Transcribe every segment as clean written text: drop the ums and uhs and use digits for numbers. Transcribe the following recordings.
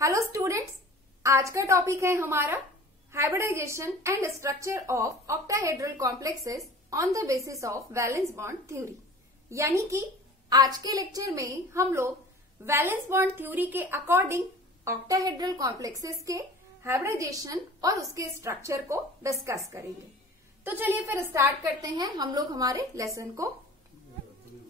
Hello students, आज का topic है हमारा hybridization and structure of octahedral complexes on the basis of valence bond theory. यानी कि आज के लेक्चर में हम लोग वैलेंस बॉन्ड थ्योरी के अकॉर्डिंग ऑक्टाहेड्रल कॉम्प्लेक्सेस के हाइब्रिडाइजेशन और उसके स्ट्रक्चर को डिस्कस करेंगे। तो चलिए फिर स्टार्ट करते हैं हम लोग हमारे लेसन को।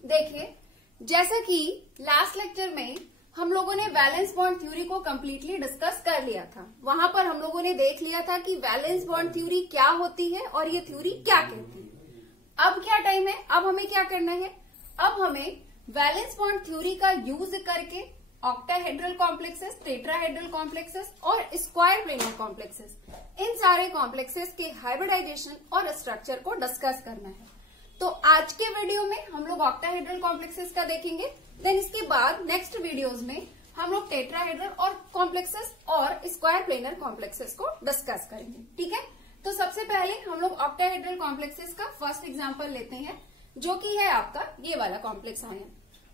देखिए, जैसा कि लास्ट लेक्चर में हम लोगों ने वैलेंस बॉन्ड थ्योरी को कम्प्लीटली डिस्कस कर लिया था। वहां पर हम लोगों ने देख लिया था कि वैलेंस बॉन्ड थ्योरी क्या होती है और ये थ्योरी क्या कहती है। अब क्या टाइम है, अब हमें क्या करना है, अब हमें वैलेंस बॉन्ड थ्योरी का यूज करके ऑक्टाहेड्रल कॉम्प्लेक्सेस, टेट्राहेड्रल कॉम्प्लेक्सेस और स्क्वायर प्लेनर कॉम्प्लेक्सेस, इन सारे कॉम्प्लेक्सेस के हाइब्रिडाइजेशन और स्ट्रक्चर को डिस्कस करना है। तो आज के वीडियो में हम लोग ऑक्टाहेड्रल कॉम्प्लेक्सेस का देखेंगे, देन इसके बाद नेक्स्ट वीडियोस में हम लोग टेट्राहेड्रल और कॉम्प्लेक्सेस और स्क्वायर प्लेनर कॉम्प्लेक्सेस को डिस्कस करेंगे। ठीक है, तो सबसे पहले हम लोग ऑक्टाहेड्रल कॉम्प्लेक्सेस का फर्स्ट एग्जांपल लेते हैं, जो कि है आपका ये वाला कॉम्प्लेक्स आयन।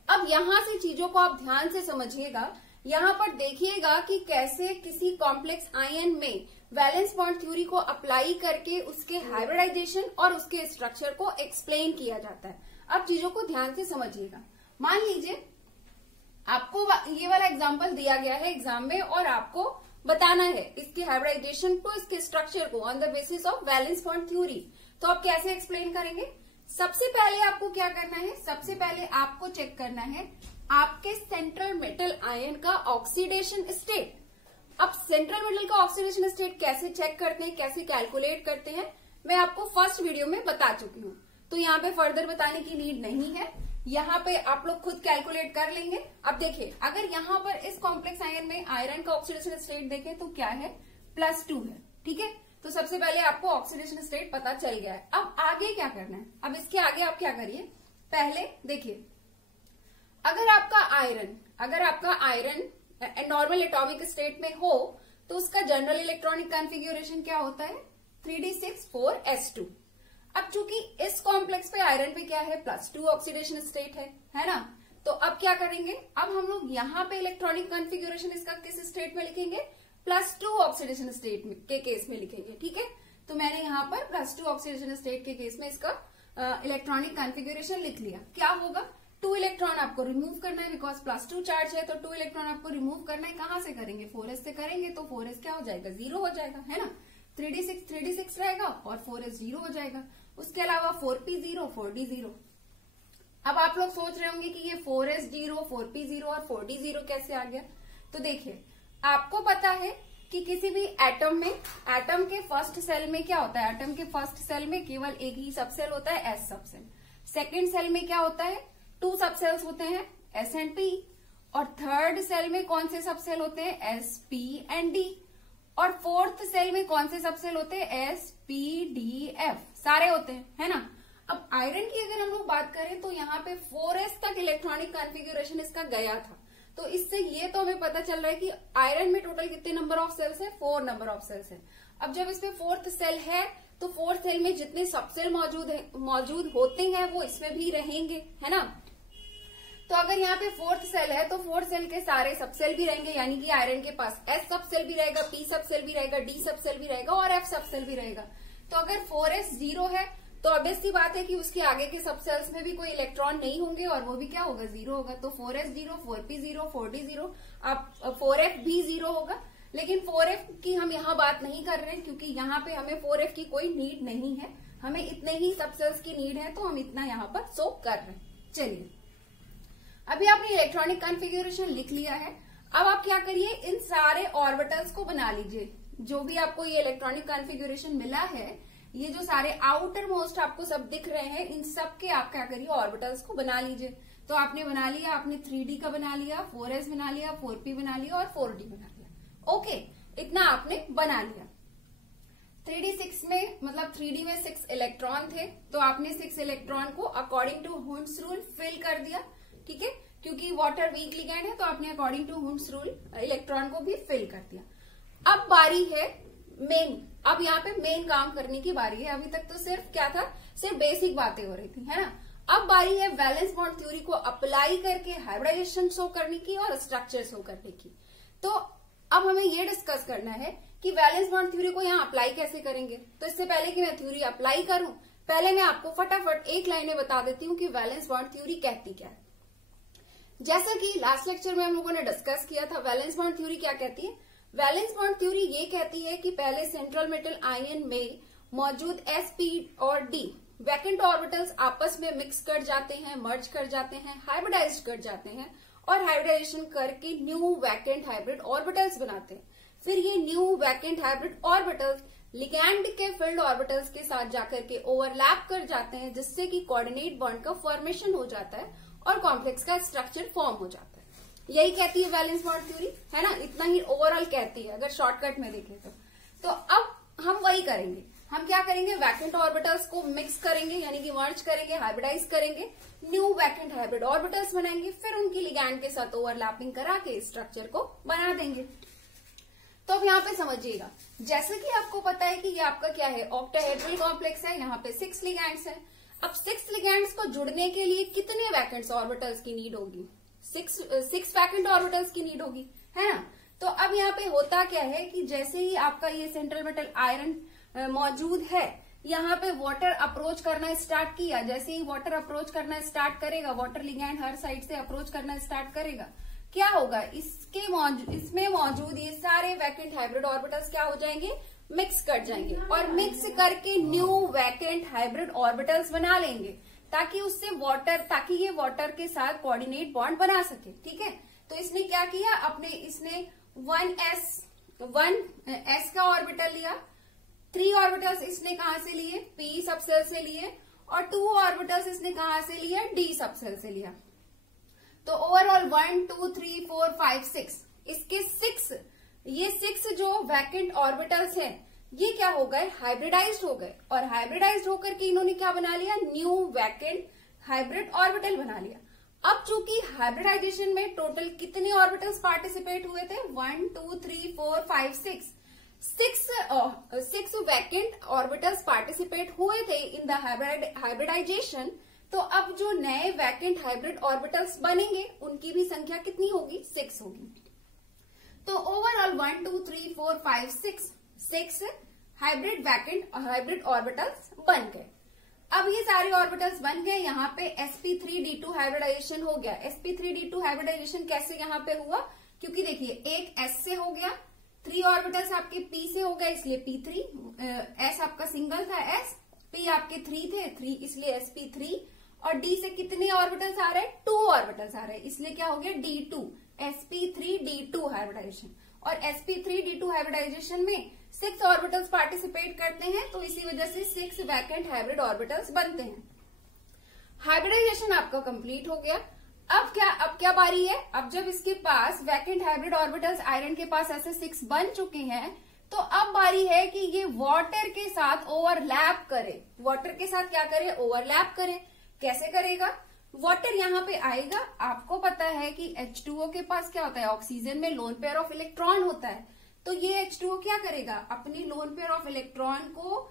अब यहां से चीजों को आप ध्यान से समझिएगा, यहां पर देखिएगा कि कैसे किसी कॉम्प्लेक्स आयन में वैलेंस बॉन्ड थ्योरी को अप्लाई करके उसके हाइब्रिडाइजेशन और उसके स्ट्रक्चर को एक्सप्लेन किया जाता है। अब चीजों को ध्यान से समझिएगा। मान लीजिए आपको ये वाला एग्जांपल दिया गया है एग्जाम में और आपको बताना है इसके हाइब्रिडाइजेशन को, इसके स्ट्रक्चर को on the basis of valence bond theory. तो आप कैसे एक्सप्लेन करेंगे? सबसे पहले आपको क्या करना है, सबसे पहले आपको चेक करना है आपके सेंट्रल मेटल आयन का ऑक्सीडेशन स्टेट। अब सेंट्रल मेटल का ऑक्सीडेशन स्टेट कैसे चेक करते हैं, कैसे कैलकुलेट करते हैं, मैं आपको फर्स्ट वीडियो में बता चुकी हूँ, तो यहाँ पे फर्दर बताने की नीड नहीं है। यहाँ पे आप लोग खुद कैलकुलेट कर लेंगे। अब देखिए, अगर यहाँ पर इस कॉम्प्लेक्स आयन में आयरन का ऑक्सीडेशन स्टेट देखें तो क्या है, +2 है। ठीक है, तो सबसे पहले आपको ऑक्सीडेशन स्टेट पता चल गया है। अब आगे क्या करना है, अब इसके आगे आप क्या करिए, पहले देखिए, अगर आपका आयरन नॉर्मल एटॉमिक स्टेट में हो तो उसका जनरल इलेक्ट्रॉनिक कॉन्फ़िगरेशन क्या होता है, 3d6 4s2। अब चूंकि इस कॉम्प्लेक्स पे आयरन पे क्या है, +2 ऑक्सीडेशन स्टेट है ना। तो अब क्या करेंगे, अब हम लोग यहाँ पे इलेक्ट्रॉनिक कॉन्फ़िगरेशन इसका किस स्टेट में लिखेंगे, +2 ऑक्सीडेशन स्टेट के केस में लिखेंगे। ठीक है, तो मैंने यहाँ पर +2 ऑक्सीडेशन स्टेट के केस में इसका इलेक्ट्रॉनिक कॉन्फ़िगरेशन लिख लिया। क्या होगा, 2 इलेक्ट्रॉन आपको रिमूव करना है, बिकॉज +2 चार्ज है तो 2 इलेक्ट्रॉन आपको रिमूव करना है। कहां से करेंगे, 4s से करेंगे, तो 4s क्या हो जाएगा, 0 हो जाएगा, है ना। 3d6 रहेगा और 4s 0 हो जाएगा। उसके अलावा 4p 0 4d 0। अब आप लोग सोच रहे होंगे कि ये 4s 0 4p 0 और 4d 0 कैसे आ गया। तो देखिए, आपको पता है कि किसी भी एटम में, एटम के फर्स्ट सेल में क्या होता है, एटम के फर्स्ट सेल में केवल एक ही सबसेल होता है, s सबसेल। सेकेंड सेल में क्या होता है, 2 सबसेल्स होते हैं, s एंड p। और थर्ड सेल में कौन से सबसेल होते हैं, s p एंड d। और फोर्थ सेल में कौन से सबसेल होते हैं, s p d f, सारे होते हैं, है ना। अब आयरन की अगर हम लोग बात करें तो यहाँ पे 4s तक इलेक्ट्रॉनिक कॉन्फ़िगरेशन इसका गया था। तो इससे ये तो हमें पता चल रहा है कि आयरन में टोटल कितने नंबर ऑफ सेल्स है, 4 नंबर ऑफ सेल्स है। अब जब इसमें 4th सेल है तो 4th सेल में जितने सबसेल मौजूद होते हैं वो इसमें भी रहेंगे, है ना। तो अगर यहाँ पे 4th सेल है तो 4th सेल के सारे सबसेल भी रहेंगे, यानी कि आयरन के पास s सबसेल भी रहेगा, p सबसेल भी रहेगा, d सबसेल भी रहेगा और f सबसेल भी रहेगा। तो अगर 4s 0 है तो ऑब्वियस सी बात है कि उसके आगे के सबसेल्स में भी कोई इलेक्ट्रॉन नहीं होंगे और वो भी क्या होगा, 0 होगा। तो 4s 0 4p 0 4d 0, अब 4f भी 0 होगा। लेकिन 4f की हम यहाँ बात नहीं कर रहे हैं क्योंकि यहाँ पे हमें 4f की कोई नीड नहीं है, हमें इतने ही सबसेल्स की नीड है, तो हम इतना यहाँ पर शो कर रहे हैं। चलिए, अभी आपने इलेक्ट्रॉनिक कॉन्फ़िगरेशन लिख लिया है। अब आप क्या करिए, इन सारे ऑर्बिटल्स को बना लीजिए। जो भी आपको ये इलेक्ट्रॉनिक कॉन्फ़िगरेशन मिला है, ये जो सारे आउटर मोस्ट आपको सब दिख रहे हैं, इन सब के आप क्या करिए, ऑर्बिटल्स को बना लीजिए। तो आपने बना लिया, आपने 3d का बना लिया, 4s बना लिया, 4p बना लिया और 4d बना लिया। ओके, इतना आपने बना लिया। 3d6 में, मतलब 3d में 6 इलेक्ट्रॉन थे, तो आपने 6 इलेक्ट्रॉन को according to Hund's rule fill कर दिया। ठीक है, क्योंकि वाटर वीक लिगेंड है तो आपने according to Hund's rule electron को भी फिल कर दिया। अब बारी है मेन, अब यहाँ पे मेन काम करने की बारी है। अभी तक तो सिर्फ क्या था, सिर्फ बेसिक बातें हो रही थी, है ना। अब बारी है वैलेंस बॉन्ड थ्योरी को अप्लाई करके हाइब्रिडाइजेशन शो करने की और स्ट्रक्चर शो करने की। तो अब हमें ये डिस्कस करना है कि वैलेंस बॉन्ड थ्योरी को यहाँ अप्लाई कैसे करेंगे। तो इससे पहले कि मैं थ्योरी अप्लाई करूं, पहले मैं आपको फटाफट एक लाइन में बता देती हूँ कि वैलेंस बॉन्ड थ्योरी कहती क्या है। जैसा कि लास्ट लेक्चर में हम लोगों ने डिस्कस किया था, वैलेंस बॉन्ड थ्योरी क्या कहती है। वैलेंस बॉन्ड थ्योरी ये कहती है कि पहले सेंट्रल मेटल आयन में मौजूद sp और d वैकेंट ऑर्बिटल्स आपस में मिक्स कर जाते हैं, मर्ज कर जाते हैं, हाइब्रिडाइज कर जाते हैं और हाइब्रिडाइजेशन करके न्यू वैकेंट हाइब्रिड ऑर्बिटल्स बनाते हैं। फिर ये new vacant hybrid orbitals ligand के फील्ड ऑर्बिटल्स के साथ जाकर के ओवरलैप कर जाते हैं, जिससे कि कोऑर्डिनेट बॉन्ड का फॉर्मेशन हो जाता है और कॉम्प्लेक्स का स्ट्रक्चर फॉर्म हो जाता है। यही कहती है वैलेंस बॉन्ड थ्योरी, है ना। इतना ही ओवरऑल कहती है अगर शॉर्टकट में देखें तो अब हम वही करेंगे। हम क्या करेंगे, वैकेंट ऑर्बिटल्स को मिक्स करेंगे, यानी कि मर्ज करेंगे, हाइब्रिडाइज करेंगे, न्यू वैकेंट हाइब्रिड ऑर्बिटल्स बनाएंगे, फिर उनकी लिगैंड के साथ ओवरलैपिंग करा के स्ट्रक्चर को बना देंगे। तो अब यहाँ पे समझिएगा, जैसे कि आपको पता है कि ये आपका क्या है, ऑक्टाहेड्रल कॉम्प्लेक्स है, यहाँ पे 6 लिगैंड्स है। अब 6 लिगैंड्स को जुड़ने के लिए कितने वैकेंट ऑर्बिटल्स की नीड होगी, 6 वैकेंट ऑर्बिटल्स की नीड होगी, है ना। तो अब यहाँ पे होता क्या है कि जैसे ही आपका ये सेंट्रल मेटल आयरन मौजूद है, यहाँ पे वाटर अप्रोच करना स्टार्ट किया, जैसे ही वाटर अप्रोच करना स्टार्ट करेगा, वाटर लिगैंड हर साइड से अप्रोच करना स्टार्ट करेगा, क्या होगा, इसमें मौजूद ये सारे वैकेंट हाइब्रिड ऑर्बिटल्स क्या हो जाएंगे, मिक्स कर जाएंगे और मिक्स करके न्यू वैकेंट हाइब्रिड ऑर्बिटल्स बना लेंगे, ताकि ये वाटर के साथ कोऑर्डिनेट बॉन्ड बना सके। ठीक है, तो इसने क्या किया, इसने 1s का ऑर्बिटल लिया, 3 ऑर्बिटल्स इसने कहां से लिए, p सबसेल से लिए, और 2 ऑर्बिटल्स इसने कहां से लिए, d सबसेल से लिया। तो ओवरऑल 1 2 3 4 5 6 इसके 6 जो वैकेंट ऑर्बिटल्स हैं ये क्या हो गए, हाइब्रिडाइज्ड हो गए, और हाइब्रिडाइज्ड होकर के इन्होंने क्या बना लिया, न्यू वैकेंट हाइब्रिड ऑर्बिटल बना लिया। अब चूंकि हाइब्रिडाइजेशन में टोटल कितने ऑर्बिटल्स पार्टिसिपेट हुए थे, 1 2 3 4 5 6 वैकेंट ऑर्बिटल्स पार्टिसिपेट हुए थे इन द हाइब्रिडाइजेशन। तो अब जो नए वैकेंट हाइब्रिड ऑर्बिटल्स बनेंगे उनकी भी संख्या कितनी होगी, 6 होगी। तो ओवरऑल 1 2 3 4 5 6 हाइब्रिड ऑर्बिटल्स बन गए। अब ये सारे ऑर्बिटल्स बन गए, यहाँ पे sp3d2 हाइब्रिडाइजेशन हो गया। sp3d2 हाइब्रिडाइजेशन कैसे यहाँ पे हुआ, क्योंकि देखिए एक s से हो गया, 3 ऑर्बिटल्स आपके p से हो गए इसलिए p3, s आपका सिंगल था s, p आपके 3 थे 3 इसलिए sp3, और d से कितने ऑर्बिटल्स आ रहे हैं, 2 ऑर्बिटल्स आ रहे हैं, इसलिए क्या हो गया d2, sp3d2 हाइब्रिडाइजेशन। और sp3d2 हाइब्रिडाइजेशन में 6 ऑर्बिटल्स पार्टिसिपेट करते हैं, तो इसी वजह से 6 वैकेंट हाइब्रिड ऑर्बिटल्स बनते हैं। हाइब्रिडाइजेशन आपका कंप्लीट हो गया। अब क्या बारी है, अब जब इसके पास वैकेंट हाइब्रिड ऑर्बिटल्स आयरन के पास ऐसे 6 बन चुके हैं, तो अब बारी है कि ये वाटर के साथ ओवरलैप करे। वाटर के साथ क्या करे, ओवरलैप करे। कैसे करेगा, वाटर यहाँ पे आएगा, आपको पता है कि H2O के पास क्या होता है, ऑक्सीजन में लोन पेयर ऑफ इलेक्ट्रॉन होता है, तो ये H2O क्या करेगा, अपनी लोन पेयर ऑफ इलेक्ट्रॉन को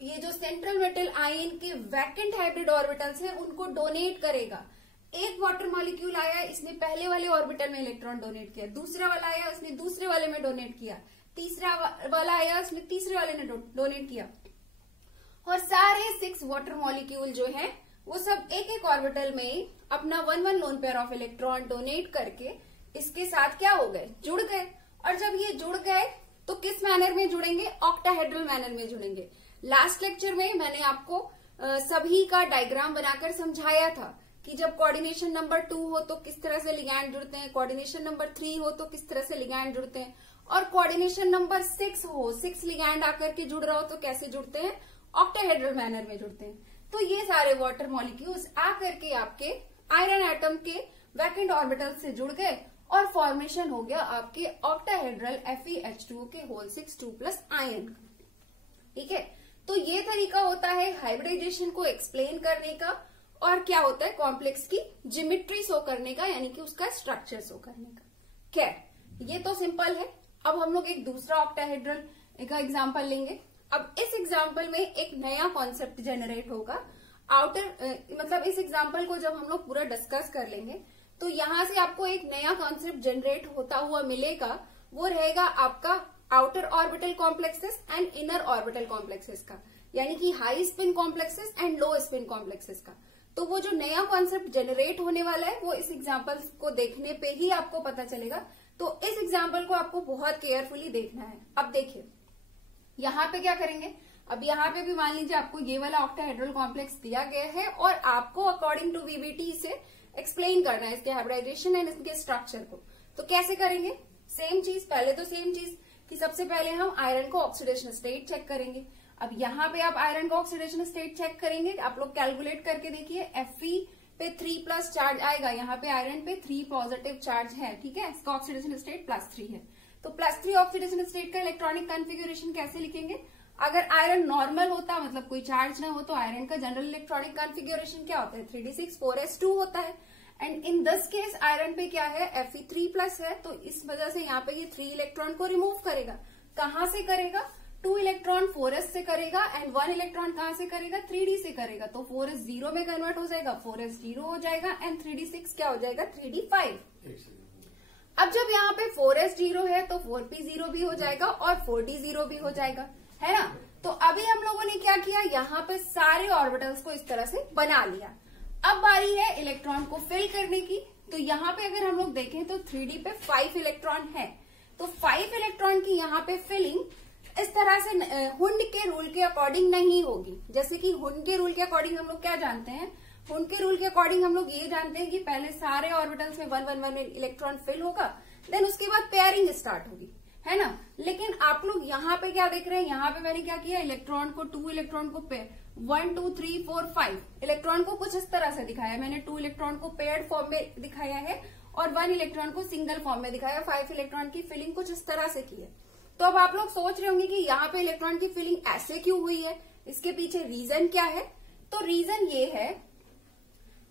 ये जो सेंट्रल मेटल आयन के वैकेंट हाइब्रिड ऑर्बिटल्स हैं उनको डोनेट करेगा। एक वाटर मॉलिक्यूल आया, इसने पहले वाले ऑर्बिटल में इलेक्ट्रॉन डोनेट किया, दूसरा वाला आया उसने दूसरे वाले में डोनेट किया, तीसरा वाला आया उसने तीसरे वाले ने डोनेट किया, और सारे 6 वाटर मॉलिक्यूल जो है वो सब एक ऑर्बिटल में अपना 1 lone pair of electron donate करके इसके साथ क्या हो गए, जुड़ गए। और जब ये जुड़ गए तो किस मैनर में जुड़ेंगे, ऑक्टाहेड्रल मैनर में जुड़ेंगे। लास्ट लेक्चर में मैंने आपको सभी का डायग्राम बनाकर समझाया था कि जब कोऑर्डिनेशन नंबर 2 हो तो किस तरह से लिगैंड जुड़ते हैं, कोऑर्डिनेशन नंबर 3 हो तो किस तरह से लिगैंड जुड़ते हैं, और कोऑर्डिनेशन नंबर 6 हो, 6 लिगैंड आकर के जुड़ रहा हो तो कैसे जुड़ते हैं, ऑक्टाहेड्रल मैनर में जुड़ते हैं। तो ये सारे वाटर मॉलिक्यूल्स आकर के आपके आयरन एटम के वैकेंट ऑर्बिटल से जुड़ गए और फॉर्मेशन हो गया आपके ऑक्टाहेड्रल FeH2O के होल 6 आयन। ठीक है, तो ये तरीका होता है हाइब्रिडाइजेशन को एक्सप्लेन करने का, और क्या होता है, कॉम्प्लेक्स की ज्योमेट्री शो करने का, यानी कि उसका स्ट्रक्चर शो करने का। क्या, ये तो सिंपल है। अब हम लोग एक दूसरा ऑक्टाहेड्रल का एग्जाम्पल लेंगे। अब इस एग्जाम्पल में एक नया कॉन्सेप्ट जनरेट होगा। मतलब इस एग्जाम्पल को जब हम लोग पूरा डिस्कस कर लेंगे तो यहां से आपको एक नया कॉन्सेप्ट जनरेट होता हुआ मिलेगा, वो रहेगा आपका outer orbital complexes and inner orbital complexes का, यानी कि high spin complexes and low spin complexes का। तो वो जो नया कॉन्सेप्ट जनरेट होने वाला है वो इस एग्जाम्पल को देखने पे ही आपको पता चलेगा। तो इस एग्जाम्पल को आपको बहुत केयरफुली देखना है। अब देखिए यहाँ पे क्या करेंगे, अब यहाँ पे भी मान लीजिए आपको ये वाला ऑक्टाहेड्रल कॉम्प्लेक्स दिया गया है और आपको अकॉर्डिंग टू वीबीटी इसे एक्सप्लेन करना है, इसके हाइब्रिडाइजेशन एंड इसके स्ट्रक्चर को। तो कैसे करेंगे, सेम चीज, पहले तो सेम चीज कि सबसे पहले हम आयरन को ऑक्सीडेशन स्टेट चेक करेंगे। अब यहाँ पे आप आयरन का ऑक्सीडेशन स्टेट चेक करेंगे, आप लोग कैलकुलेट करके देखिए, Fe पे 3+ चार्ज आएगा, यहाँ पे आयरन पे 3 पॉजिटिव चार्ज है, ठीक है, इसका ऑक्सीडेशन स्टेट +3 है। तो +3 ऑक्सीडेशन स्टेट का इलेक्ट्रॉनिक कॉन्फ़िगरेशन कैसे लिखेंगे, अगर आयरन नॉर्मल होता मतलब कोई चार्ज ना हो तो आयरन का जनरल इलेक्ट्रॉनिक कॉन्फ़िगरेशन क्या होता है, 3d6 4s2 होता है। And in this case iron पे क्या है, Fe3+ है, तो इस वजह से यहाँ पे ये 3 इलेक्ट्रॉन को रिमूव करेगा। कहाँ से करेगा, 2 इलेक्ट्रॉन 4s से करेगा एंड 1 इलेक्ट्रॉन कहाँ से करेगा, 3d से करेगा। तो 4s 0 में कन्वर्ट हो जाएगा, 4s 0 हो जाएगा एंड 3d6 क्या हो जाएगा, 3d5। अब जब यहाँ पे 4s 0 है तो 4p 0 भी हो जाएगा और 4d 0 भी हो जाएगा, है ना। तो अभी हम लोगों ने क्या किया, यहाँ पे सारे ऑर्बिटल्स को इस तरह से बना लिया। अब बारी है इलेक्ट्रॉन को फिल करने की। तो यहाँ पे अगर हम लोग देखें तो 3d पे 5 इलेक्ट्रॉन है, तो 5 इलेक्ट्रॉन की यहाँ पे फिलिंग इस तरह से हुंड के रूल के अकॉर्डिंग नहीं होगी। जैसे कि हुंड के रूल के अकॉर्डिंग हम लोग क्या जानते हैं, हुंड के रूल के अकॉर्डिंग हम लोग ये जानते हैं कि पहले सारे ऑर्बिटल्स में 1 इलेक्ट्रॉन फिल होगा, देन उसके बाद पेयरिंग स्टार्ट होगी, है ना। लेकिन आप लोग यहाँ पे क्या देख रहे हैं, यहाँ पे मैंने क्या किया, इलेक्ट्रॉन को 2 इलेक्ट्रॉन को 1 2 3 4 5 इलेक्ट्रॉन को कुछ इस तरह से दिखाया। मैंने 2 इलेक्ट्रॉन को पेयर्ड फॉर्म में दिखाया है और 1 इलेक्ट्रॉन को सिंगल फॉर्म में दिखाया। 5 इलेक्ट्रॉन की फिलिंग कुछ इस तरह से की है। तो अब आप लोग सोच रहे होंगे कि यहाँ पे इलेक्ट्रॉन की फिलिंग ऐसे क्यों हुई है, इसके पीछे रीजन क्या है। तो रीजन ये है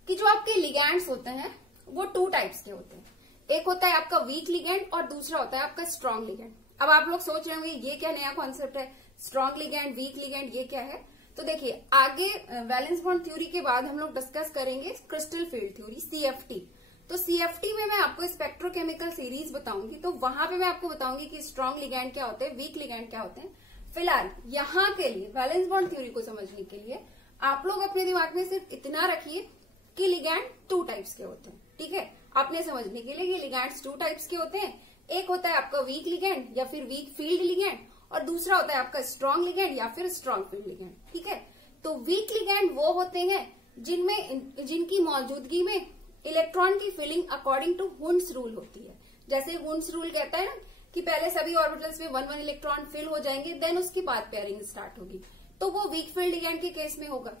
कि जो आपके लिगैंड्स होते हैं वो 2 टाइप्स के होते हैं, एक होता है आपका वीक लिगैंड और दूसरा होता है आपका स्ट्रॉन्ग लिगैंड। अब आप लोग सोच रहे होंगे ये क्या नया कॉन्सेप्ट है, स्ट्रॉन्ग लिगैंड वीक लिगैंड ये क्या है। तो देखिए आगे वैलेंस बॉन्ड थ्योरी के बाद हम लोग डिस्कस करेंगे क्रिस्टल फील्ड थ्योरी CFT। तो CFT में मैं आपको स्पेक्ट्रोकेमिकल सीरीज बताऊंगी, तो वहां पे मैं आपको बताऊंगी कि स्ट्रॉन्ग लिगैंड क्या होते हैं, वीक लिगैंड क्या होते हैं। फिलहाल यहाँ के लिए वैलेंस बॉन्ड थ्योरी को समझने के लिए आप लोग अपने दिमाग में सिर्फ इतना रखिए कि लिगैंड 2 टाइप्स के होते हैं, ठीक है। आपने समझने के लिए कि लिगैंड्स 2 टाइप्स के होते हैं, एक होता है आपका वीक लिगैंड या फिर वीक फील्ड लिगैंड और दूसरा होता है आपका स्ट्रॉन्ग लिगैंड या फिर स्ट्रॉन्ग फील्ड लिगैंड, ठीक है। तो वीक लिगैंड वो होते हैं जिनकी मौजूदगी में इलेक्ट्रॉन की filling according to Hund's rule होती है। जैसे हुंड्स रूल कहता है ना कि पहले सभी ऑर्बिटल्स में 1 इलेक्ट्रॉन फिल हो जाएंगे, देन उसके बाद पेयरिंग स्टार्ट होगी, तो वो वीक फील्ड लिगैंड के केस में होगा।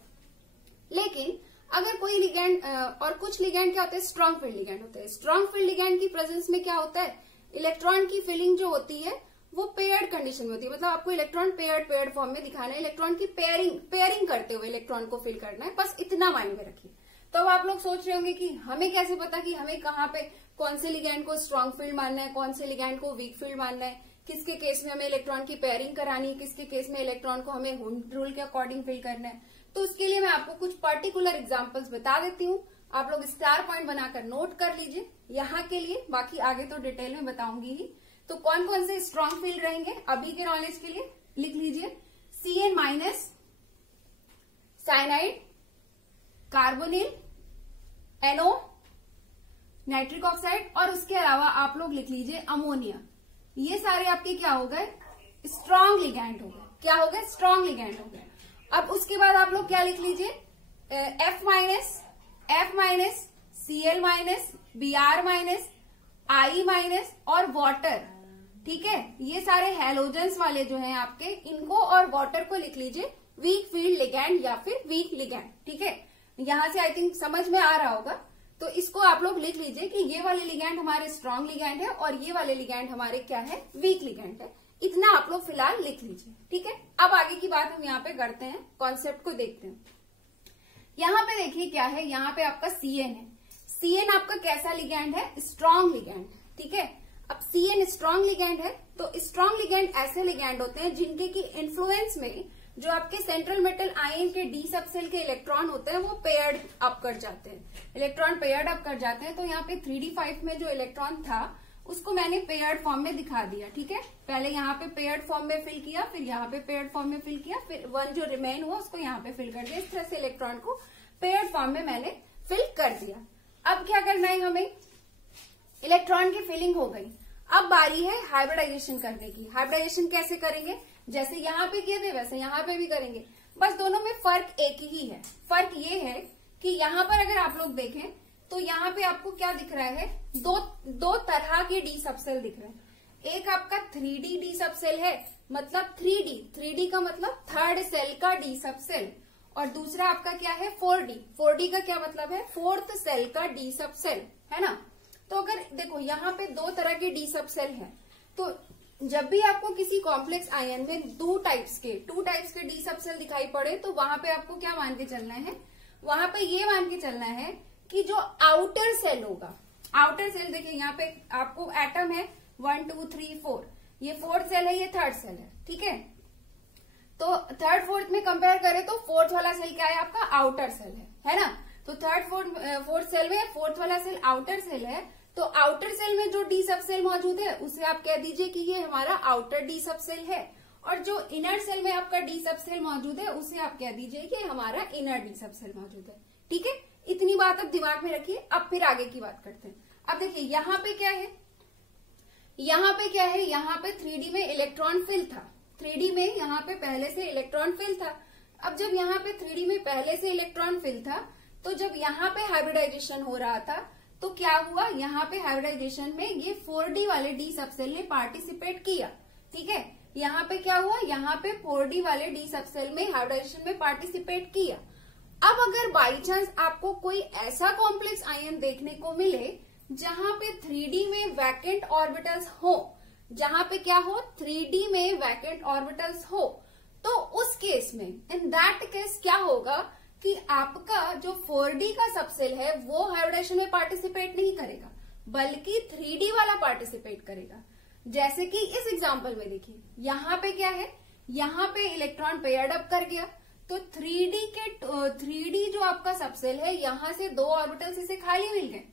लेकिन अगर कोई लिगैंड और कुछ लिगैंड क्या होते हैं, स्ट्रॉन्ग फील्ड लिगैंड होते हैं। स्ट्रॉन्ग फील्ड लिगैंड की प्रेजेंस में क्या होता है, इलेक्ट्रॉन की फिलिंग जो होती है वो पेयर्ड कंडीशन में होती है, मतलब आपको इलेक्ट्रॉन पेयर्ड फॉर्म में दिखाना है, इलेक्ट्रॉन की पेयरिंग करते हुए इलेक्ट्रॉन को फिल करना है, बस इतना माइंड में रखिए। तो अब आप लोग सोच रहे होंगे कि हमें कैसे पता कि हमें कहाँ पे कौन से लिगैंड को स्ट्रॉन्ग फील्ड मानना है, कौन से लिगैंड को वीक फील्ड मानना है, किसके केस में हमें इलेक्ट्रॉन की पेयरिंग करानी है, किसके केस में इलेक्ट्रॉन को हमें हुंड रूल के अकॉर्डिंग फिल करना है। तो उसके लिए मैं आपको कुछ पर्टिकुलर एग्जाम्पल्स बता देती हूँ, आप लोग स्टार पॉइंट बनाकर नोट कर लीजिए यहाँ के लिए, बाकी आगे तो डिटेल में बताऊंगी ही। तो कौन कौन से स्ट्रॉन्ग फील्ड रहेंगे अभी के नॉलेज के लिए लिख लीजिए, Cn- cyanide, carbonyl, NO, nitric oxide और उसके अलावा आप लोग लिख लीजिए अमोनिया। ये सारे आपके क्या हो गए, स्ट्रॉन्ग लिगैंड हो गए। क्या हो गए, स्ट्रॉन्ग लिगैंड हो गए। अब उसके बाद आप लोग क्या लिख लीजिए, F-, Cl-, Br-, I- और वाटर, ठीक है। ये सारे हैलोजेंस वाले जो हैं आपके, इनको और वाटर को लिख लीजिए वीक फील्ड लिगैंड या फिर वीक लिगैंड, ठीक है। यहां से आई थिंक समझ में आ रहा होगा। तो इसको आप लोग लिख लीजिए कि ये वाले लिगैंड हमारे स्ट्रॉन्ग लिगैंड है और ये वाले लिगैंड हमारे क्या है, वीक लिगैंड है। इतना आप लोग फिलहाल लिख लीजिए, ठीक है। अब आगे की बात हम यहाँ पे करते हैं, कॉन्सेप्ट को देखते हैं। यहाँ पे देखिए क्या है, यहाँ पे आपका Cn है। Cn आपका कैसा लिगैंड है, स्ट्रॉन्ग लिगैंड, ठीक है। अब Cn स्ट्रॉन्ग लिगैंड है, तो स्ट्रॉन्ग लिगैंड ऐसे लिगैंड होते हैं जिनके की इन्फ्लुएंस में जो आपके सेंट्रल मेटल आयन के डी सबसेल के इलेक्ट्रॉन होते हैं वो पेयर्ड अप कर जाते हैं, इलेक्ट्रॉन पेयर्ड अप कर जाते हैं। तो यहाँ पे 3d5 में जो इलेक्ट्रॉन था उसको मैंने पेयर्ड फॉर्म में दिखा दिया। ठीक है, पहले यहाँ पे पेयर्ड फॉर्म में फिल किया, फिर यहाँ पे पेयर्ड फॉर्म में फिल किया, फिर वन जो रिमेन हुआ उसको यहाँ पे फिल कर दिया। इस तरह से इलेक्ट्रॉन को पेयर्ड फॉर्म में मैंने फिल कर दिया। अब क्या करना है हमें, इलेक्ट्रॉन की फिलिंग हो गई, अब बारी है हाइब्रिडाइजेशन करने की। हाइब्रिडाइजेशन कैसे करेंगे, जैसे यहाँ पे किए थे वैसे यहाँ पे भी करेंगे, बस दोनों में फर्क एक ही है। फर्क ये है कि यहाँ पर अगर आप लोग देखें तो यहाँ पे आपको क्या दिख रहा है, दो तरह के डी सबसेल दिख रहे हैं। एक आपका 3D डी सबसेल है, मतलब 3D का मतलब थर्ड सेल का डी सबसेल, और दूसरा आपका क्या है 4D का क्या मतलब है, फोर्थ सेल का डी सबसेल, है ना। तो अगर देखो यहाँ पे दो तरह के डी सबसेल है, तो जब भी आपको किसी कॉम्प्लेक्स आयन में टू टाइप्स के डी सबसेल दिखाई पड़े तो वहां पे आपको क्या मान के चलना है, वहां पे ये मान के चलना है कि जो आउटर सेल होगा, आउटर सेल देखिए यहाँ पे आपको एटम है 1 2 3 4, ये फोर्थ सेल है, ये थर्ड सेल है। ठीक है, तो थर्ड फोर्थ में कंपेयर करें तो फोर्थ वाला सेल क्या है, आपका आउटर सेल है ना। तो थर्ड फोर्थ सेल में फोर्थ वाला सेल आउटर सेल है, तो आउटर सेल में जो डी सबसेल मौजूद है उसे आप कह दीजिए कि ये हमारा आउटर डी सबसेल है, और जो इनर सेल में आपका डी सबसेल मौजूद है उसे आप कह दीजिए कि हमारा इनर डी सबसेल मौजूद है। ठीक है, इतनी बात अब दिमाग में रखिए। अब फिर आगे की बात करते हैं। अब देखिए यहाँ पे क्या है, यहाँ पे 3D में इलेक्ट्रॉन फिल था, 3D में यहाँ पे पहले से इलेक्ट्रॉन फिल था। अब जब यहाँ पे 3D में पहले से इलेक्ट्रॉन फिल था, तो जब यहाँ पे हाइब्रिडाइजेशन हो रहा था तो क्या हुआ, यहाँ पे हाइब्रिडाइजेशन में ये 4D वाले डी सबसेल ने पार्टिसिपेट किया। ठीक है, यहाँ पे क्या हुआ, यहाँ पे 4D वाले डी सबसेल में हाइब्रिडाइजेशन में पार्टिसिपेट किया। अब अगर बाई चांस आपको कोई ऐसा कॉम्प्लेक्स आयन देखने को मिले जहां पे 3D में वैकेंट ऑर्बिटल्स हो, जहां पे क्या हो 3D में वैकेंट ऑर्बिटल्स हो, तो उस केस में इन दैट केस क्या होगा कि आपका जो 4D का सबसेल है वो हाइब्रिडाइजेशन में पार्टिसिपेट नहीं करेगा, बल्कि 3D वाला पार्टिसिपेट करेगा। जैसे कि इस एग्जांपल में देखिए, यहाँ पे क्या है, यहाँ पे इलेक्ट्रॉन पेयर्ड अप कर गया, तो 3D जो आपका सबसेल है यहाँ से दो ऑर्बिटल्स इसे खाली मिल गए,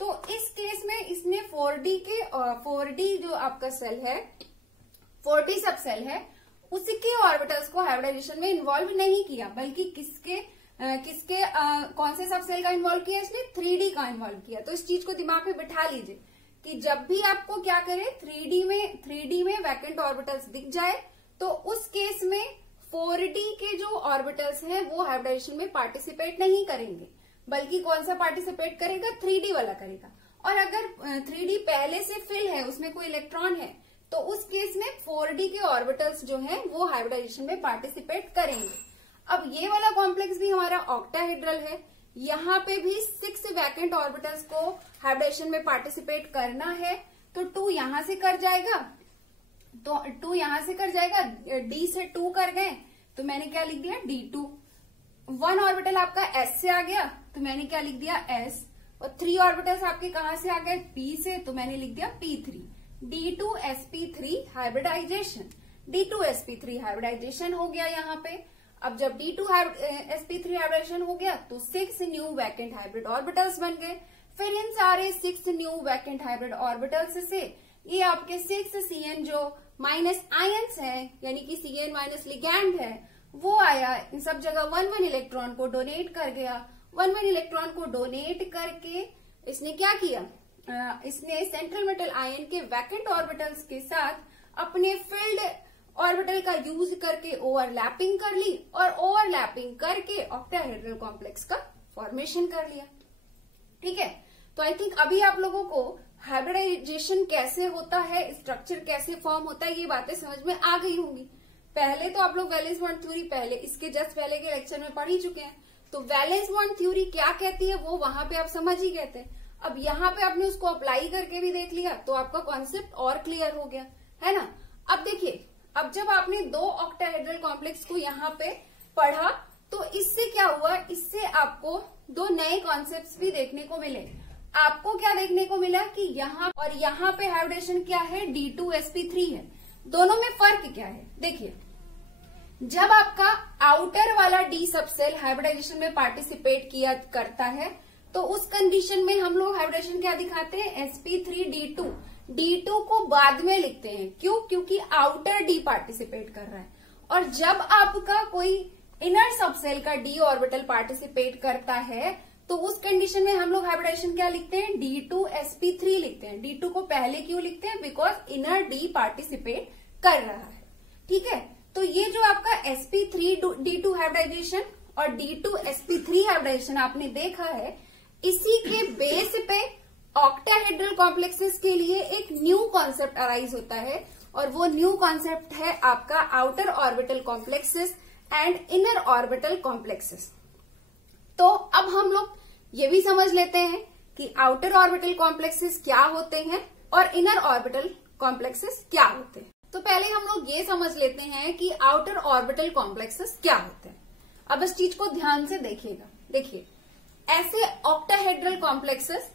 तो इस केस में इसने 4D जो आपका सेल है 4D सबसेल है उसके ऑर्बिटल्स को हाइब्रिडाइजेशन में इन्वॉल्व नहीं किया, बल्कि कौन से सबसेल का इन्वॉल्व किया, इसने 3D का इन्वॉल्व किया। तो इस चीज को दिमाग में बिठा लीजिए कि जब भी आपको क्या करे 3D में वैकेंट ऑर्बिटल्स दिख जाए तो उस केस में 4D के जो ऑर्बिटल्स हैं वो हाइब्रिडाइजेशन में पार्टिसिपेट नहीं करेंगे, बल्कि कौन सा पार्टिसिपेट करेगा, 3D वाला करेगा। और अगर 3D पहले से फिल है, उसमें कोई इलेक्ट्रॉन है, तो उस केस में 4D के ऑर्बिटल्स जो हैं वो हाइब्रिडाइजेशन में पार्टिसिपेट करेंगे। अब ये वाला कॉम्प्लेक्स भी हमारा ऑक्टाहेड्रल है, यहाँ पे भी 6 वैकेंट ऑर्बिटल्स को हाइब्रिडेशन में पार्टिसिपेट करना है, तो 2 यहां से कर जाएगा, तो 2 यहां से कर जाएगा, D से 2 कर गए तो मैंने क्या लिख दिया D2। 1 ऑर्बिटल आपका S से आ गया तो मैंने क्या लिख दिया S, और 3 ऑर्बिटल्स आपके कहां से आ गए P से, तो मैंने लिख दिया P3। D2sp3 hybridisation, D2sp3 hybridisation हो गया यहाँ पे। अब जब D2sp3 हाइब्रिडाइजेशन हो गया तो 6 न्यू वैकेंट हाइब्रिड ऑर्बिटल्स बन गए। फिर इन सारे 6 न्यू वैकेंट हाइब्रिड ऑर्बिटल्स से ये आपके 6 CN जो माइनस आयंस है, यानी कि CN माइनस लिगैंड है, वो आया, इन सब जगह 1 इलेक्ट्रॉन को डोनेट कर गया। 1 इलेक्ट्रॉन को डोनेट करके इसने क्या किया, इसने सेंट्रल मेटल आयन के वैकेंट ऑर्बिटल्स के साथ अपने फील्ड ऑर्बिटल का यूज करके ओवरलैपिंग कर ली, और ओवरलैपिंग करके ऑक्टाहेड्रल कॉम्प्लेक्स का फॉर्मेशन कर लिया। ठीक है, तो आई थिंक अभी आप लोगों को हाइब्रिडाइजेशन कैसे होता है, स्ट्रक्चर कैसे फॉर्म होता है, ये बातें समझ में आ गई होंगी। पहले तो आप लोग वैलेंस बॉन्ड थ्योरी पहले इसके जस्ट पहले के लेक्चर में पढ़ ही चुके हैं, तो वैलेंस बॉन्ड थ्योरी क्या कहती है वो वहां पे आप समझ ही गए थे। अब यहाँ पे आपने उसको अप्लाई करके भी देख लिया तो आपका कॉन्सेप्ट और क्लियर हो गया, है ना। अब देखिए, अब जब आपने 2 ऑक्टाहेड्रल कॉम्प्लेक्स को यहाँ पे पढ़ा तो इससे क्या हुआ, इससे आपको 2 नए कॉन्सेप्ट्स भी देखने को मिले। आपको क्या देखने को मिला कि यहाँ और यहाँ पे हाइब्रिडेशन क्या है, D2sp3 है। दोनों में फर्क क्या है, देखिए, जब आपका आउटर वाला डी सबसेल हाइब्रिडाइजेशन में पार्टिसिपेट किया करता है तो उस कंडीशन में हम लोग हाइब्रिडेशन क्या दिखाते हैं, sp3d2, D2 को बाद में लिखते हैं। क्यों? क्योंकि आउटर D पार्टिसिपेट कर रहा है, और जब आपका कोई इनर सबसेल का D ऑर्बिटल पार्टिसिपेट करता है तो उस कंडीशन में हम लोग हाइब्रिडाइजेशन क्या लिखते हैं? D2sp3 लिखते हैं। D2 को पहले क्यों लिखते हैं? बिकॉज इनर D पार्टिसिपेट कर रहा है। ठीक है, तो ये जो आपका sp3d2 हाइब्रिडाइजेशन और D2sp3 हाइब्रिडाइजेशन आपने देखा है, इसी के बेस पे ऑक्टाहेड्रल कॉम्प्लेक्सेस के लिए एक न्यू कॉन्सेप्ट अराइज होता है, और वो न्यू कॉन्सेप्ट है आपका outer orbital complexes and inner orbital complexes. तो अब हम लोग ये भी समझ लेते हैं कि आउटर ऑर्बिटल कॉम्प्लेक्सेस क्या होते हैं और इनर ऑर्बिटल कॉम्प्लेक्सेस क्या होते हैं। तो पहले हम लोग ये समझ लेते हैं कि आउटर ऑर्बिटल कॉम्प्लेक्सेस क्या होते हैं। अब इस चीज को ध्यान से देखिएगा। देखिए, ऐसे ऑक्टाहेड्रल कॉम्प्लेक्सेस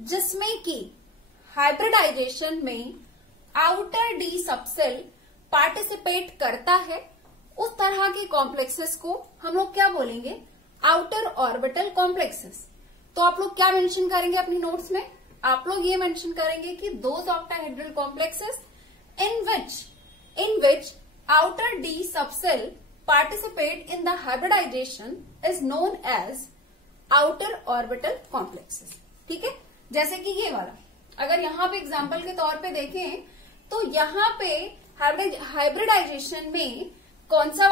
जिसमें कि हाइब्रिडाइजेशन में आउटर डी सबसेल पार्टिसिपेट करता है, उस तरह के कॉम्प्लेक्सेस को हम लोग क्या बोलेंगे? Outer orbital complexes. तो आप लोग क्या मेंशन करेंगे अपनी नोट्स में? आप लोग ये मेंशन करेंगे कि those octahedral complexes in which outer D subcell participate in the hybridization is known as outer orbital complexes। ठीक है, जैसे कि ये वाला, अगर यहाँ पे एग्जांपल के तौर पे देखें तो यहाँ पे हाइब्रिडाइजेशन में कौन सा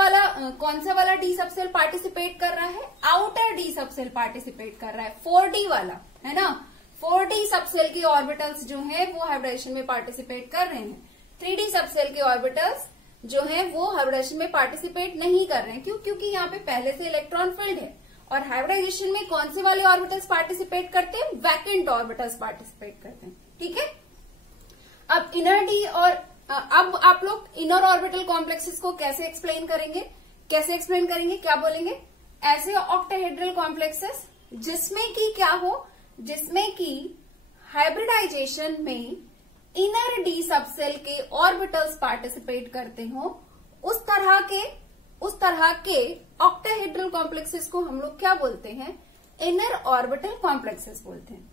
वाला डी सबसेल पार्टिसिपेट कर रहा है? आउटर डी सबसेल पार्टिसिपेट कर रहा है, 4D वाला, है ना। 4D सबसेल के ऑर्बिटल्स जो है वो हाइब्रिडाइजेशन में पार्टिसिपेट कर रहे हैं। 3D सबसेल के ऑर्बिटल्स जो हैं वो हाइब्रिडाइजेशन में पार्टिसिपेट नहीं कर रहे हैं। क्यों? क्योंकि यहाँ पे पहले से इलेक्ट्रॉन फील्ड है। और हाइब्रिडाइजेशन में कौन से वाले ऑर्बिटल्स पार्टिसिपेट करते हैं? वैकेंट ऑर्बिटल्स पार्टिसिपेट करते हैं। ठीक है, अब इनर डी और अब आप लोग इनर ऑर्बिटल कॉम्प्लेक्सेस को कैसे एक्सप्लेन करेंगे? क्या बोलेंगे? ऐसे ऑक्टाहेड्रल कॉम्प्लेक्सेस जिसमें कि क्या हो? जिसमें कि हाइब्रिडाइजेशन में इनर डी सबसेल के ऑर्बिटल्स पार्टिसिपेट करते हो, उस तरह के ऑक्टाहेड्रल कॉम्प्लेक्सेस को हम लोग क्या बोलते हैं? इनर ऑर्बिटल कॉम्प्लेक्सेस बोलते हैं।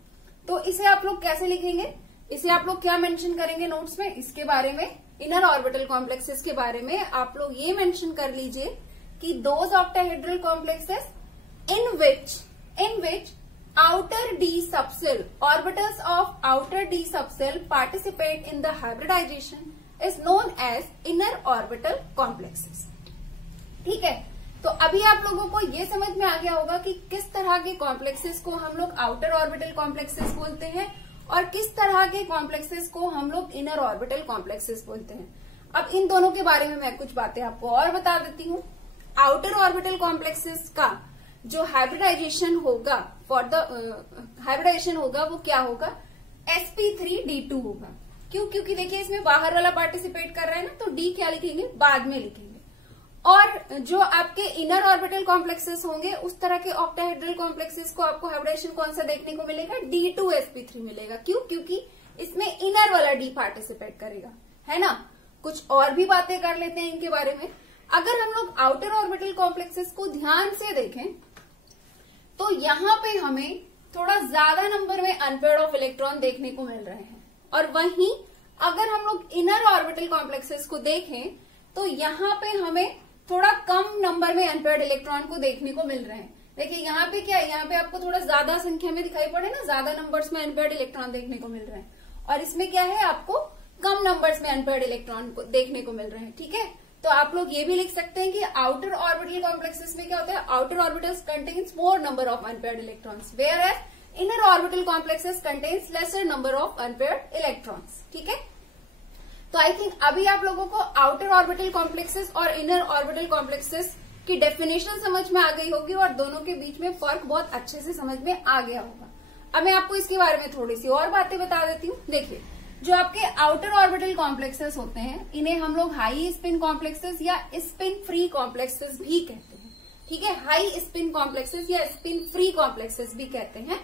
तो इसे आप लोग कैसे लिखेंगे? इसे आप लोग क्या मेंशन करेंगे नोट्स में? इसके बारे में, इनर ऑर्बिटल कॉम्प्लेक्सेस के बारे में आप लोग ये मेंशन कर लीजिए कि those octahedral complexes in which outer D subcell orbitals of outer D subcell participate in the hybridization is known as inner orbital complexes। ठीक है, तो अभी आप लोगों को ये समझ में आ गया होगा कि किस तरह के कॉम्प्लेक्सेस को हम लोग आउटर ऑर्बिटल कॉम्प्लेक्सेस बोलते हैं और किस तरह के कॉम्प्लेक्सेस को हम लोग इनर ऑर्बिटल कॉम्प्लेक्सेस बोलते हैं। अब इन दोनों के बारे में मैं कुछ बातें आपको और बता देती हूँ। आउटर ऑर्बिटल कॉम्प्लेक्सेस का जो हाइब्रिडाइजेशन होगा वो क्या होगा? sp3d2 होगा। क्यों? क्योंकि देखिए इसमें बाहर वाला पार्टिसिपेट कर रहा है ना, तो D क्या लिखेंगे? बाद में लिखेंगे। और जो आपके इनर ऑर्बिटल कॉम्प्लेक्सेस होंगे, उस तरह के ऑक्टाहेड्रल कॉम्प्लेक्सेस को आपको हाइब्रिडाइजेशन कौन सा देखने को मिलेगा? D2sp3 मिलेगा। क्यों? क्योंकि इसमें इनर वाला D पार्टिसिपेट करेगा, है ना। कुछ और भी बातें कर लेते हैं इनके बारे में। अगर हम लोग आउटर ऑर्बिटल कॉम्प्लेक्सेस को ध्यान से देखें तो यहाँ पे हमें थोड़ा ज्यादा नंबर में अनपेयर्ड ऑफ इलेक्ट्रॉन देखने को मिल रहे हैं, और वहीं अगर हम लोग इनर ऑर्बिटल कॉम्प्लेक्सेस को देखें तो यहाँ पे हमें थोड़ा कम नंबर में अनपेयर्ड इलेक्ट्रॉन को देखने को मिल रहे हैं। देखिए यहाँ पे क्या है? यहाँ पे आपको थोड़ा ज्यादा संख्या में दिखाई पड़े ना, ज्यादा नंबर्स में अनपेयर्ड इलेक्ट्रॉन देखने को मिल रहे हैं, और इसमें क्या है? आपको कम नंबर्स में अनपेयर्ड इलेक्ट्रॉन को देखने को मिल रहे हैं। ठीक है, तो आप लोग ये भी लिख सकते हैं कि आउटर ऑर्बिटल कॉम्प्लेक्सेस में क्या होता है? Outer orbitals contains more number of unpaired electrons, where as inner orbital complexes contains lesser number of unpaired electrons. ठीक है, तो आई थिंक अभी आप लोगों को आउटर ऑर्बिटल कॉम्प्लेक्सेस और इनर ऑर्बिटल कॉम्प्लेक्सेस की डेफिनेशन समझ में आ गई होगी, और दोनों के बीच में फर्क बहुत अच्छे से समझ में आ गया होगा। अब मैं आपको इसके बारे में थोड़ी सी और बातें बता देती हूँ। देखिए, जो आपके आउटर ऑर्बिटल कॉम्प्लेक्सेस होते हैं, इन्हें हम लोग हाई स्पिन कॉम्प्लेक्सेस या स्पिन फ्री कॉम्प्लेक्सेस भी कहते हैं। ठीक है, हाई स्पिन कॉम्प्लेक्सेस या स्पिन फ्री कॉम्प्लेक्सेस भी कहते हैं।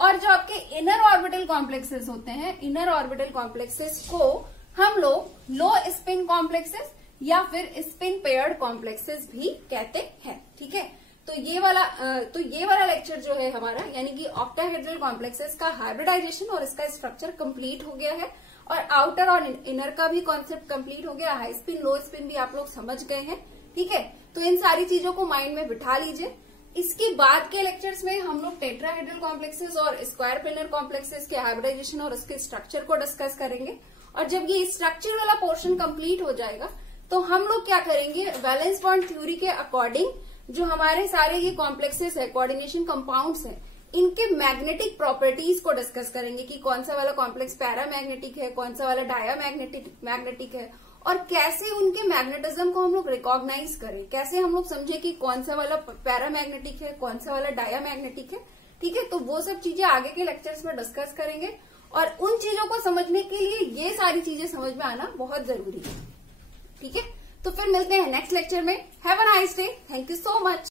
और जो आपके इनर ऑर्बिटल कॉम्प्लेक्सेस होते हैं, इनर ऑर्बिटल कॉम्प्लेक्सेस को हम लोग लो स्पिन कॉम्प्लेक्सेस या फिर स्पिन पेयर्ड कॉम्प्लेक्सेस भी कहते हैं। ठीक है, तो ये वाला लेक्चर जो है हमारा, यानी कि ऑक्टाहेड्रल कॉम्प्लेक्सेस का हाइब्रिडाइजेशन और इसका स्ट्रक्चर कंप्लीट हो गया है। और आउटर और इनर का भी कॉन्सेप्ट कंप्लीट हो गया। हाई स्पिन लो स्पिन भी आप लोग समझ गए हैं। ठीक है, तो इन सारी चीजों को माइंड में बिठा लीजिए। इसके बाद के लेक्चर्स में हम लोग टेट्राहेड्रल कॉम्प्लेक्सेस और स्क्वायर पिलर कॉम्प्लेक्सेस के हाइब्रिडाइजेशन और उसके स्ट्रक्चर को डिस्कस करेंगे। और जब ये स्ट्रक्चर वाला पोर्शन कंप्लीट हो जाएगा तो हम लोग क्या करेंगे, वैलेंस बॉन्ड थ्योरी के अकॉर्डिंग जो हमारे सारे ये कॉम्प्लेक्सेस है, कोऑर्डिनेशन कंपाउंड्स हैं, इनके मैग्नेटिक प्रॉपर्टीज को डिस्कस करेंगे कि कौन सा वाला कॉम्प्लेक्स पैरामैग्नेटिक है, कौन सा वाला डायामैग्नेटिक है, और कैसे उनके मैग्नेटिज्म को हम लोग रिकॉग्नाइज करें, कैसे हम लोग समझे कि कौन सा वाला पैरामैग्नेटिक है, कौन सा वाला डायामैग्नेटिक है। ठीक है, तो वो सब चीजें आगे के लेक्चर्स में डिस्कस करेंगे और उन चीजों को समझने के लिए ये सारी चीजें समझ में आना बहुत जरूरी है। ठीक है, तो फिर मिलते हैं नेक्स्ट लेक्चर में। Have a nice day, thank you so much.